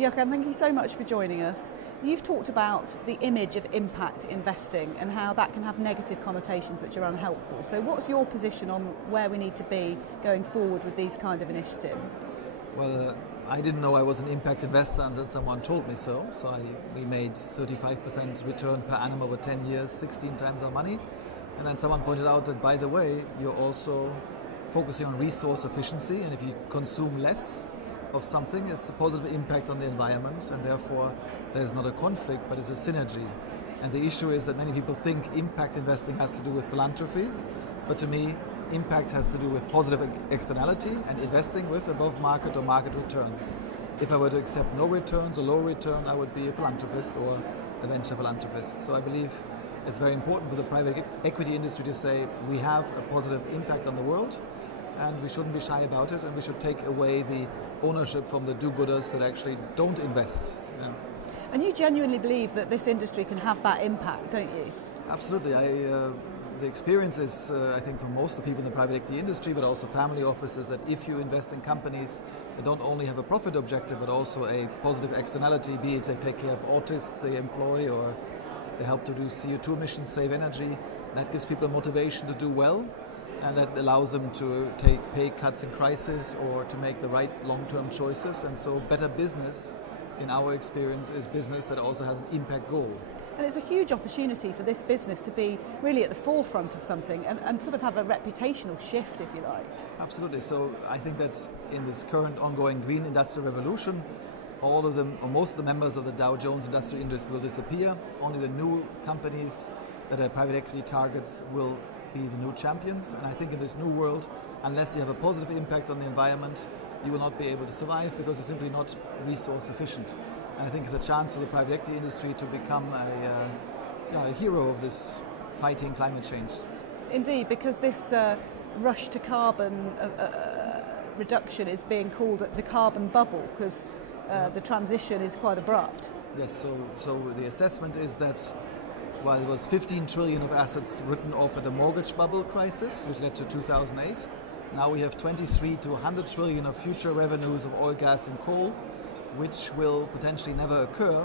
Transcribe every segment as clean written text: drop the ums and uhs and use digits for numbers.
Jochen, thank you so much for joining us. You've talked about the image of impact investing and how that can have negative connotations which are unhelpful. So what's your position on where we need to be going forward with these kind of initiatives? Well, I didn't know I was an impact investor until someone told me so. We made 35% return per annum over 10 years, 16 times our money. And then someone pointed out that, by the way, you're also focusing on resource efficiency, and if you consume less of something, it's a positive impact on the environment, and therefore there's not a conflict, but it's a synergy. And the issue is that many people think impact investing has to do with philanthropy, but to me, impact has to do with positive externality and investing with above market or market returns. If I were to accept no returns or low return, I would be a philanthropist or a venture philanthropist. So I believe it's very important for the private equity industry to say we have a positive impact on the world, and we shouldn't be shy about it, and we should take away the ownership from the do-gooders that actually don't invest. Yeah. And you genuinely believe that this industry can have that impact, don't you? Absolutely. The experience is, I think, for most of the people in the private equity industry, but also family offices, that if you invest in companies that don't only have a profit objective, but also a positive externality, be it they take care of autists they employ, or they help to reduce CO2 emissions, save energy, that gives people motivation to do well, and that allows them to take pay cuts in crisis or to make the right long-term choices. And so better business, in our experience, is business that also has an impact goal. And it's a huge opportunity for this business to be really at the forefront of something and sort of have a reputational shift, if you like. Absolutely. So I think that in this current ongoing green industrial revolution, all of them, or most of the members of the Dow Jones Industrial Index will disappear. Only the new companies that are private equity targets will be the new champions. And I think in this new world, unless you have a positive impact on the environment, you will not be able to survive because you're simply not resource efficient. And I think it's a chance for the private equity industry to become a hero of this fighting climate change. Indeed, because this rush to carbon reduction is being called the carbon bubble, because the transition is quite abrupt. Yes, so the assessment is that while there was 15 trillion of assets written off at the mortgage bubble crisis, which led to 2008, now we have 23 to 100 trillion of future revenues of oil, gas and coal, which will potentially never occur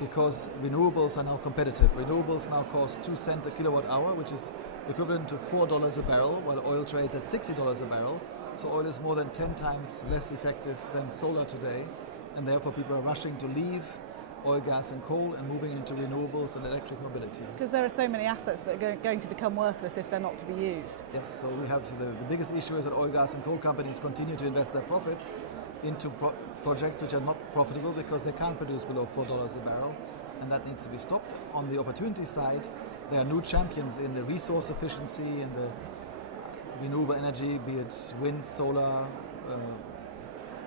because renewables are now competitive. Renewables now cost 2 cents a kilowatt hour, which is equivalent to $4 a barrel, while oil trades at $60 a barrel. So oil is more than 10 times less effective than solar today, and therefore people are rushing to leave oil, gas and coal and moving into renewables and electric mobility. Because there are so many assets that are going to become worthless if they're not to be used. Yes, so we have the biggest issue is that oil, gas and coal companies continue to invest their profits into projects which are not profitable because they can't produce below $4 a barrel, and that needs to be stopped. On the opportunity side, there are new champions in the resource efficiency, in the renewable energy, be it wind, solar,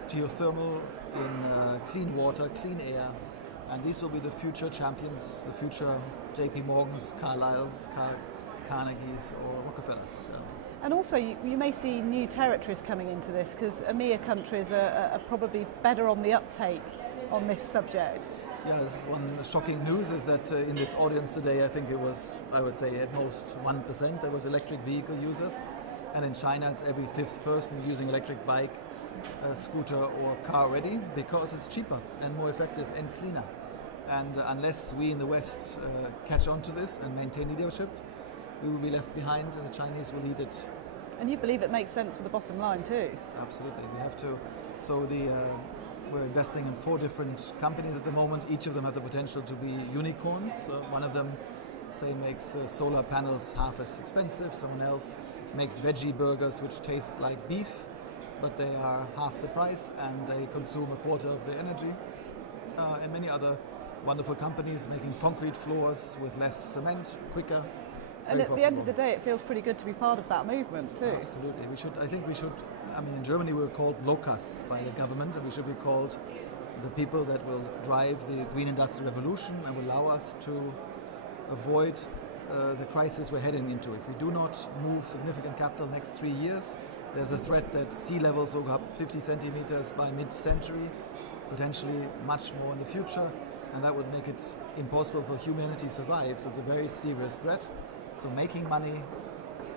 geothermal, in clean water, clean air. And these will be the future champions, the future JP Morgans, Carlyle's, Carnegie's or Rockefellers. And also you may see new territories coming into this because EMEA countries are probably better on the uptake on this subject. Yeah, this is one shocking news is that in this audience today, I think it was, I would say at most 1%, there was electric vehicle users. And in China, it's every fifth person using electric bike, scooter or car already because it's cheaper and more effective and cleaner. And unless we in the West catch on to this and maintain leadership, we will be left behind and the Chinese will lead it. And you believe it makes sense for the bottom line too? Absolutely, we have to. So we're investing in 4 different companies at the moment. Each of them have the potential to be unicorns. One of them, say, makes solar panels half as expensive. Someone else makes veggie burgers which taste like beef, but they are half the price and they consume a quarter of the energy. And many other wonderful companies making concrete floors with less cement, quicker. And at the end of the day, it feels pretty good to be part of that movement too. Absolutely. I mean, in Germany we're called locusts by the government, and we should be called the people that will drive the green industrial revolution and will allow us to avoid the crisis we're heading into. If we do not move significant capital next 3 years, there's a threat that sea levels will go up 50 centimeters by mid-century, potentially much more in the future, and that would make it impossible for humanity to survive. So it's a very serious threat. So making money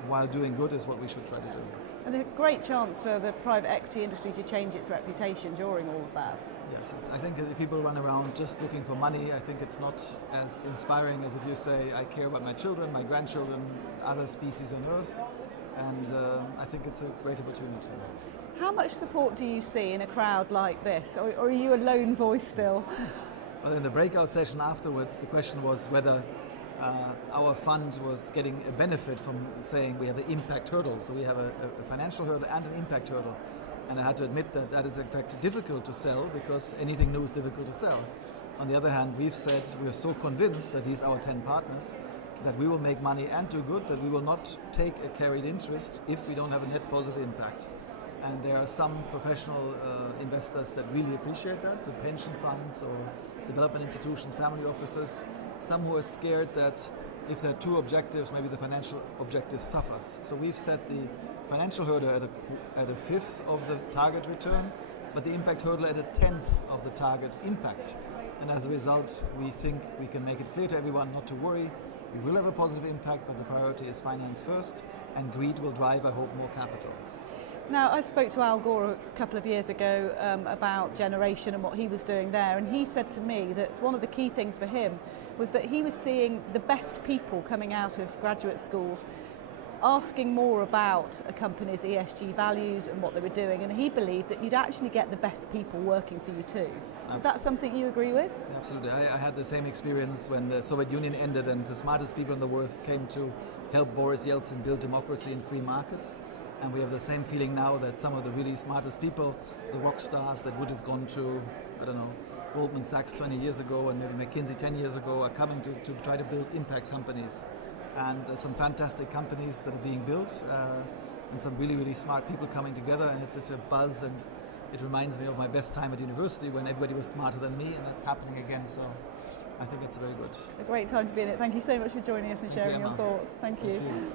while doing good is what we should try to do. And a great chance for the private equity industry to change its reputation during all of that. Yes, I think if people run around just looking for money, I think it's not as inspiring as if you say, I care about my children, my grandchildren, other species on Earth, and I think it's a great opportunity. How much support do you see in a crowd like this, or are you a lone voice still? Well, in the breakout session afterwards, the question was whether our fund was getting a benefit from saying we have an impact hurdle. So we have a financial hurdle and an impact hurdle. And I had to admit that that is in fact difficult to sell, because anything new is difficult to sell. On the other hand, we've said we're so convinced that these are our 10 partners that we will make money and do good, that we will not take a carried interest if we don't have a net positive impact. And there are some professional investors that really appreciate that, the pension funds or development institutions, family offices, some who are scared that if there are two objectives, maybe the financial objective suffers. So we've set the financial hurdle at a fifth of the target return, but the impact hurdle at a 10th of the target impact. And as a result, we think we can make it clear to everyone not to worry. We will have a positive impact, but the priority is finance first, and greed will drive, I hope, more capital. Now, I spoke to Al Gore a couple of years ago about generation and what he was doing there, and he said to me that one of the key things for him was that he was seeing the best people coming out of graduate schools asking more about a company's ESG values and what they were doing, and he believed that you'd actually get the best people working for you too. Is that something you agree with? Absolutely. I had the same experience when the Soviet Union ended and the smartest people in the world came to help Boris Yeltsin build democracy and free markets. And we have the same feeling now that some of the really smartest people, the rock stars that would have gone to, I don't know, Goldman Sachs 20 years ago and maybe McKinsey 10 years ago, are coming to try to build impact companies. And there's some fantastic companies that are being built and some really, really smart people coming together, and it's such a buzz, and it reminds me of my best time at university when everybody was smarter than me, and that's happening again, so I think it's very good. A great time to be in it. Thank you so much for joining us and sharing your thoughts. Thank you.